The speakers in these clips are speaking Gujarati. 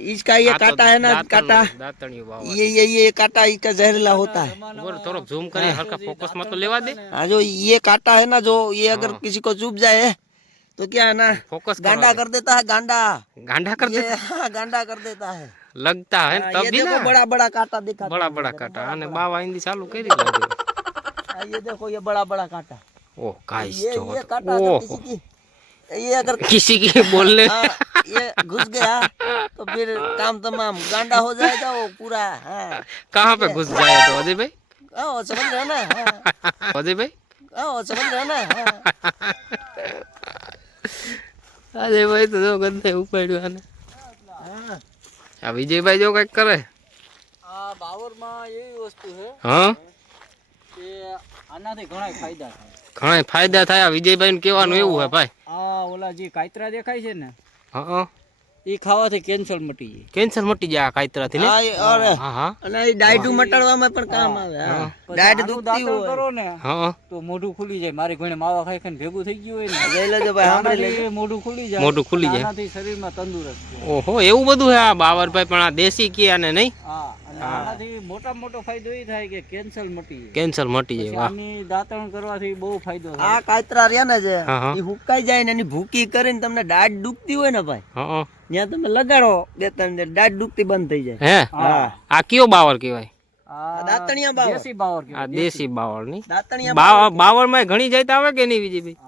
इसका ये काटा है ना काटा? ये ये ये काटा इसका जहरीला होता है। जूम करें हल्का हाँ। फोकस मत तो लेवा दे। हाँ जो ये काटा है ना जो ये हाँ। अगर किसी को चुप जाए तो क्या है ना फोकस गांडा कर देता है गांडा। गांडा कर देता है? हाँ, गांडा कर देता है। लगता है तब भी ना। बड़ा बड़ा काटा दिखा बड़ा बड़ा काटा। ने बाबा हिंदी चालू करी ये देखो ये बड़ा बड़ा काटा। ओ गाइस ये कांटा किसी की ये अगर किसी की बोलने हाँ, ये घुस गया तो फिर काम तमाम गांडा हो जाएगा वो पूरा हाँ कहाँ पे घुस जाए तो अजय भाई हाँ वो समझ रहे हो ना हाँ, अजय भाई हाँ वो समझ रहे हो ना हाँ। અજય ભાઈ તો જો ગંદે ઉપાડ્યું આને हाँ આ વિજયભાઈ જો કઈક કરે આ બાવરમાં એવી વસ્તુ છે હા કે આનાથી ઘણા ફાયદા થાય ઘણા ફાયદા થાય આ વિજયભાઈ ને કેવાનું એવું હે ભાઈ આ ઓલા જે કાયતરા દેખાય છે ને હા એ ખાવાથી કેન્સર મટી જાય. કેન્સર મટી જાય કાયતરાથી ને? હા અરે. અને એ ડાયટુ મટાડવામાં પણ કામ આવે ડાયટ દુખતી હોય. કરો ને હા તો મોઢું ખુલી જાય. મારી ઘણે માવા ખાઈ ખાઈને ભેગું થઈ ગયું હોય ને. જઈ લેજો ભાઈ સાંભળી લેજો. મોઢું ખુલી જાય. મોઢું ખુલી જાય. આનાથી શરીરમાં તંદુરસ્ત ઓહો એવું બધું હે આ બાવરભાઈ પણ આ દેશી કે અને નહીં? હા. આનાથી મોટામાં મોટો ફાયદો એ થાય કે કેન્સર મટી જાય. કેન્સર મટી જાય વાહ. આની દાંતણ કરવાથી બહુ ફાયદો થાય. આ કાતરા રહ્યા ને જે હા, હા. એ હુકાઈ જાય ને એની ભૂકી કરીને તમને દાઢ દુખતી હોય ને ભાઈ હા ત્યાં તમે લગાડો બે ત્રણ દિવસ દાઢ દુખતી બંધ થઈ જાય. હે? હા. આ કયો બાવર કહેવાય? આ બાવર. દેશી બાવર આ દેશી. બાવરની દાંતણિયા બાવર બાવરમાં ઘણી જાય આવે કે નહીં બીજી ભાઈ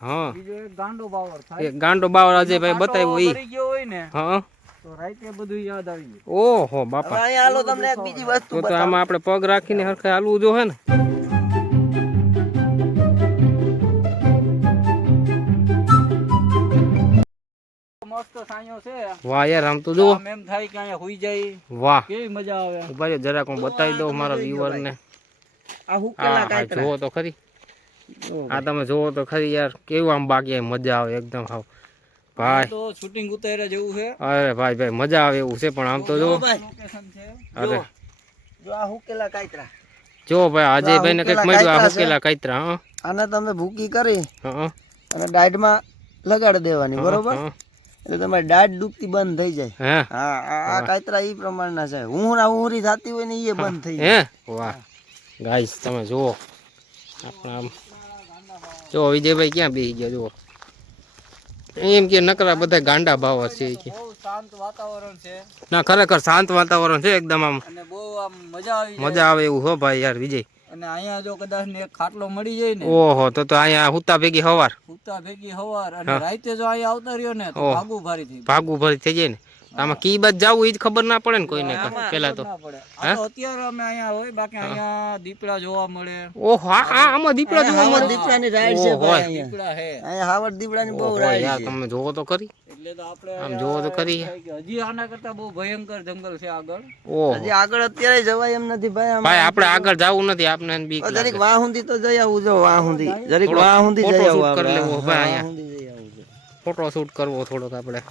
હા. બીજો એક ગાંડો બાવર થાય. ગાંડો બાવર અજયભાઈ બતાવ્યો ઈ. ગયો હોય ને હા. તો રાતે બધું યાદ આવી જાય ઓહો બાપા. અહીંયા હાલો તમને એક બીજી વસ્તુ તો તો આમાં આપણે પગ રાખીને હરખે હાલવું જો હે ને. મસ્ત સાયો છે. વાહ યાર આમ તો જુઓ. આમ એમ થાય કે અહીંયા હુઈ જાય. વાહ. કેવી મજા આવે. ઊભા જરાક હું બતાવી દઉં મારા વ્યુઅર ને આ હુકેલા જુઓ તો ખરી. આ તમે જુઓ તો ખરી યાર કેવું આમ બાકી મજા આવે એકદમ હાવ. ભાઈ. તો શૂટિંગ ઉતાર્યા જેવું છે. અરે ભાઈ ભાઈ મજા આવે એવું છે પણ આમ તો જો ભાઈ. અરે. જો. આ હુકેલા કાયતરા. જો ભાઈ અજયભાઈ ને કંઈક મળ્યું આ હુકેલા કાયતરા હા. આને તમે ભૂકી કરી હા. અને દાઢમાં લગાડી દેવાની બરોબર? એટલે તમારી દાઢ દુખતી બંધ થઈ જાય. હે. હા આ- કાયતરા કાતરા ઈ પ્રમાણના છે. ઊંઘરા ઊંઘરી થતી હોય ને એ બંધ થઈ જાય. હે વાહ. ગાઈસ તમે જુઓ. આપણા આમ. જો વિજયભાઈ ક્યાં બેસી ગયા જુઓ. એમ કે નકરા બધા ગાંડા ભાવ છે કે. શાંત વાતાવરણ છે. ના ખરેખર શાંત વાતાવરણ છે એકદમ આમ. અને બહુ આમ મજા આવી મજા આવે એવું હો ભાઈ યાર વિજય. અને અહીંયા જો કદાચ ને ખાટલો મળી જાય ને. ઓહો તો તો અહીંયા હુતા ભેગી હવાર. હુતા ભેગી હવાર. અને રાતે જો અહીંયા આવતા રહ્યો ને તો. ભાગું ભારી થઈ ભાગવું ભરી થઈ જાય ને. આમાં કી બાદ જવું એ જ ખબર ના પડે ને કોઈને પેલા તો. અત્યારે અમે અહીંયા હોય બાકી અહીંયા દીપડા જોવા મળે. ઓહો આ આ આમાં દીપડા જોવા મળે? દીપડાની રાઈડ છે ઓહો. ભાઈ અહીંયા. દીપડા હે અહીંયા હાવડ દીપડાની બહુ રાઈડ છે. તમે જોવો તો ખરી. એટલે તો આપણે આમ જોવો તો ખરી. હજી આના કરતા બહુ ભયંકર જંગલ છે આગળ. ઓહો. હજી આગળ અત્યારે જવાય એમ નથી ભાઈ ભાઈ આપણે આગળ જવું નથી આપને બીક તો લાગે. જરીક વાહ સુધી તો જઈ આવું જો વાહુંદી જરીક થોડો વાહ સુધી photo જઈ આવું કરી લેવો ભાઈ અહીંયા. સુધી જઈ આવું છે. ફોટો શૂટ કરવો થોડોક આપણે.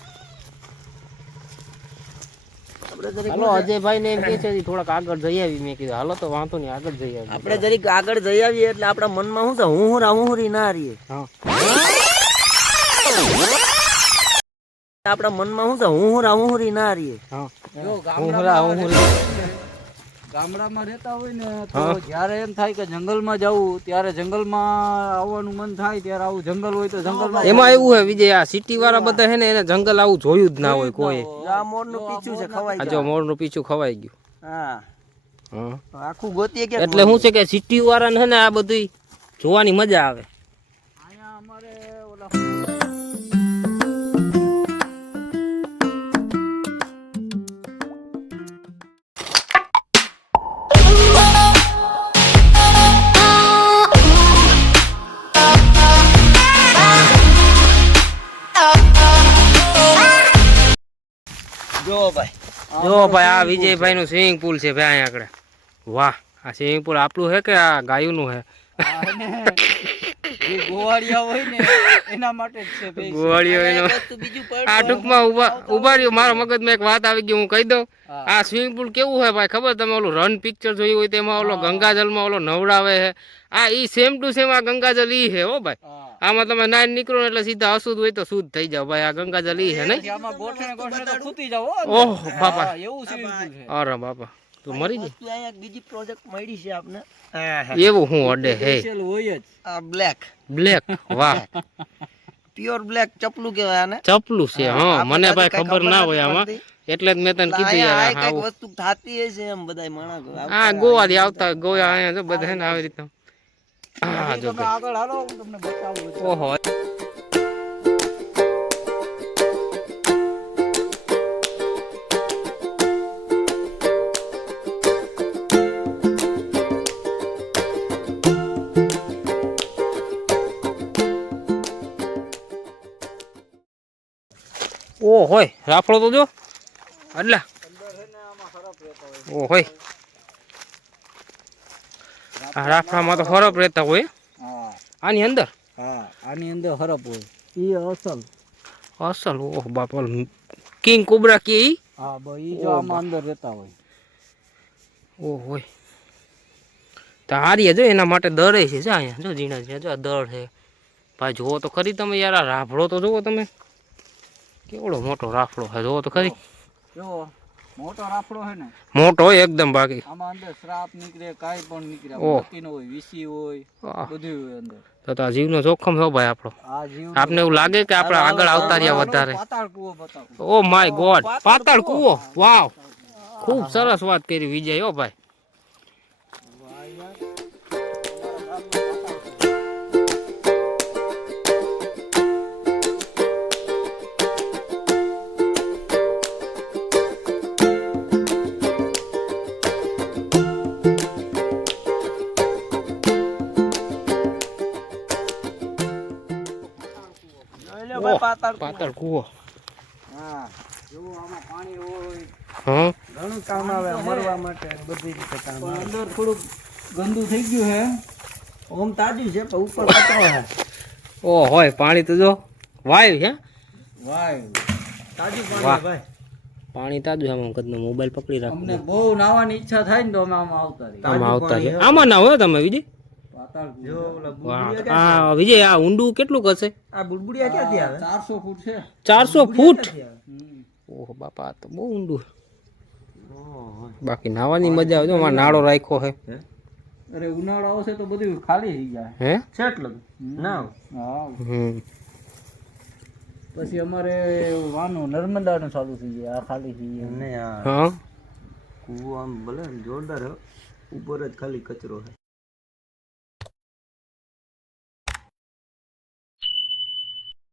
હાલો અજયભાઈ ને એમ કે છે થોડાક આગળ જઈ આવી. મેં કીધું હાલો તો વાંધો નહીં આગળ જઈ આવી. આપણે જરીક આગળ જઈ આવીએ એટલે આપણા મનમાં શું છે હું હું હું ના રહીએ. હા. આપણા મનમાં શું છે હું હું હું ના રહીએ. હું. જો હુંહરા, હુંહરી. ગામડામાં રહેતા હોય ને તો જ્યારે એમ થાય કે જંગલમાં જવું ત્યારે જંગલમાં આવવાનું મન થાય ત્યારે આવું જંગલ હોય તો જંગલમાં એમાં એવું હે વિજય આ સિટી વાળા બધા હે ને એને જંગલ આવું જોયું જ ના હોય કોઈ આ મોરનું પીછું છે ખવાઈ ગયું જો મોરનું પીછું ખવાઈ ગયું. હા. હા. આખું ગોતીએ કે એટલે શું છે કે સિટી વાળાને હે ને આ બધું જોવાની મજા આવે. અહીંયા અમારે જો ભાઈ. જો ભાઈ આ વિજયભાઈ નું સ્વિમિંગ પુલ છે ભાઈ અહીંયા આગળ. વાહ આ સ્વિમિંગ પુલ આપણું હે કે આ ગાયું નું હે ગોવાળિયા હોય ને એના માટે જ છે આ ટૂંકમાં ઊભા ઊભા રહ્યો. મારા મગજમાં એક વાત આવી ગઈ હું કહી દઉં. આ સ્વિમિંગ પુલ કેવું હોય ભાઈ? ખબર તમે ઓલું રન પિક્ચર જોયું હોય તેમાં ઓલો ગંગાજલમાં ઓલો નવડાવે છે આ ઈ સેમ ટુ સેમ આ ગંગાજલ ઈ છે હો ભાઈ. આમાં તમે નાઈન નીકળો એટલે સીધા અશુદ્ધ હોય તો શુદ્ધ થઈ જાવ ભાઈ. આ ગંગાજલ ઈ છે નહીં? આમાં ગોઠણે ગોઠણે તો ખૂટી જાવ ઓહ બાપા. એવું swimming છે. અરે બાપા તું મરી જાય બીજી પ્રોજેક્ટ મળી છે આપને. હા હા. એવું હું અડે હે. હોય જ. આ બ્લેક બ્લેક વાહ. પ્યોર બ્લેક ચપલું કહેવાય આને. ચપલું છે હા મને ભાઈ ખબર ના હોય આમાં. એટલે જ મેં તને કીધું યાર આ વસ્તુ થાતી હશે એમ બધાય માણસો. હા ગોવાથી આવતા ગોયા અહીંયા બધા ને આવી રીતના. હા જો આગળ હાલો હું તમને બતાવું. ઓહો. ઓ હોય. રાફડો તો જો. એટલે ઓ હોય. રાફડામાં તો હરફ રહેતા હોય. આની અંદર? હા આની અંદર હરપ હોય. ઈ અસલ. અસલ? ઓહ બાપા કિંગ કોબરા કે ઈ? હા ભાઈ જો આમાં અંદર રહેતા હોય. ઓ હોય. તો હારીએ જો એના માટે દરે છે જો અહીંયા. જો ઝીણા ઝીણા જો આ દર છે. ભાઈ જુઓ તો ખરી તમે યાર આ રાફડો તો જુઓ તમે. કેવડો મોટો રાફડો છે જુઓ તો ખરી. જો મોટો રાફડો હે ને મોટો એકદમ બાકી. આમાં અંદર શ્રાપ નીકળે કાઈ પણ નીકળે. ઓહ. હોય વીસી હોય બધું હોય અંદર. તો તો જીવનો જોખમ છે ભાઈ આપણો. આપને એવું લાગે કે આપણે આગળ આવતા રહ્યા વધારે? પાતાળ કૂવો બતાવો ઓ માય ગોડ. પાતાળ કૂવો. વાવ. ખૂબ સરસ વાત કરી વિજય ઓ ભાઈ. ભાઈ પાતાળ પાતાળ કૂવો. હા જો આમાં પાણી હોય. હા? ઘણું કામ આવે મરવા માટે બધી રીતે કામ આવે. અંદર થોડુંક ગંદુ થઈ ગયું હે. ઓમ તાજું છે પણ ઉપર કચરો હે. ઓ હોય પાણી તો જો વાયુ હે વાય. તાજું. પાણી ભાઈ. પાણી તાજું આમાં કદનો મોબાઈલ પકડી રાખો. અમને બહુ નાવાની ઈચ્છા થાય ને તો અમે આમાં આવતા રહીએ. આમાં આવતા છે. આમાં ના હોય તમે વિજય? વિજય આ ઊંડું કેટલું હશે આ બુડબુડિયા ક્યાંથી આવે? ચારસો ફૂટ છે. ચારસો ફૂટ. ઓહો બાપા તો બહુ ઊંડું બાકી નાવાની મજા આવે જો નાળો રાખ્યો હે અરે ઉનાળો આવશે તો બધું ખાલી થઈ જાય. હે? છે એટલું ના હા. પછી અમારે વાનું નર્મદાનું ચાલુ થઈ જાય આ ખાલી થઈ જાય. ને હા? કૂવો આમ ભલે જોરદાર હે ઉપર જ ખાલી કચરો છે